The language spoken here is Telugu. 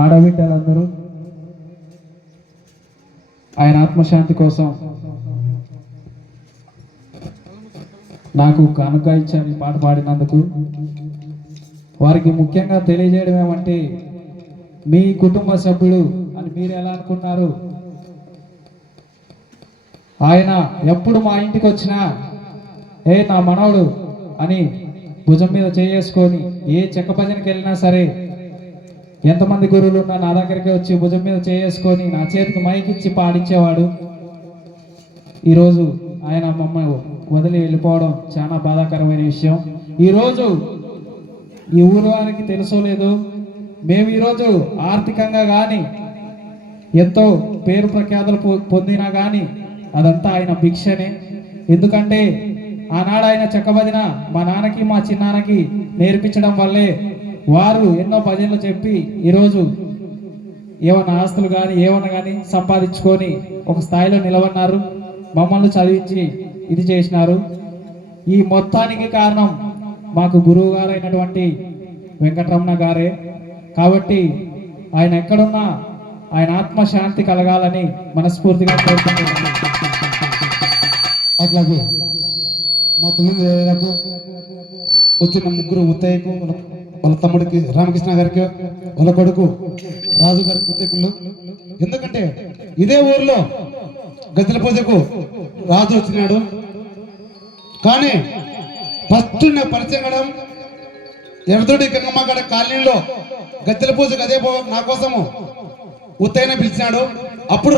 ఆడబిడ్డలందరూ ఆయన ఆత్మశాంతి కోసం నాకు కనుక ఇచ్చారు పాట పాడినందుకు. వారికి ముఖ్యంగా తెలియజేయడం ఏమంటే మీ కుటుంబ సభ్యుడు అని మీరు ఎలా అనుకున్నారు? ఆయన ఎప్పుడు మా ఇంటికి వచ్చినా ఏ నా మనవడు అని భుజం మీద చేసుకొని ఏ చెక్క భజనకి వెళ్ళినా సరే ఎంతమంది గురువులు ఉన్నా నా దగ్గరికి వచ్చి భుజం మీద చేసుకొని నా చేతికి మైక్ ఇచ్చి పాడించేవాడు. ఈరోజు ఆయన మమ్మల్ని వదిలి వెళ్ళిపోవడం చాలా బాధాకరమైన విషయం. ఈరోజు ఈ ఊరు వారికి తెలుసో లేదు మేము ఈరోజు ఆర్థికంగా కానీ ఎంతో పేరు ప్రఖ్యాతలు పొ- పొందినా కానీ అదంతా ఆయన భిక్షనే. ఎందుకంటే ఆనాడు ఆయన చెక్క మా నాన్నకి మా చిన్నాన్నకి నేర్పించడం వల్లే వారు ఎన్నో భజనలు చెప్పి ఈరోజు ఏమన్నా ఆస్తులు కానీ ఏమన్నా కానీ సంపాదించుకొని ఒక స్థాయిలో నిలబడినారు. మమ్మల్ని చదివించి ఇది చేసినారు. ఈ మొత్తానికి కారణం మాకు గురువు గారైనటువంటి వెంకటరమణ గారే. కాబట్టి ఆయన ఎక్కడున్నా ఆయన ఆత్మశాంతి కలగాలని మనస్ఫూర్తిగా కోరుకుంటున్నాను. అట్లాగే. మా తొమ్మిది నాకు వచ్చిన ముగ్గురు ముత్తయ్యకు వాళ్ళ తమ్ముడికి రామకృష్ణ గారికి వాళ్ళ కొడుకు రాజు గారికి ముత్తయ్యకులు ఎందుకంటే ఇదే ఊర్లో గద్దెల పూజకు రాజు వచ్చినాడు. కానీ ఫస్ట్ నేను పరిచయం కావడం ఎర్రతోటి గంగమ్మ గడ కాలనీలో గద్దెల పూజకు అదే నా కోసము ఉత్తయ్యనే పిలిచినాడు. అప్పుడు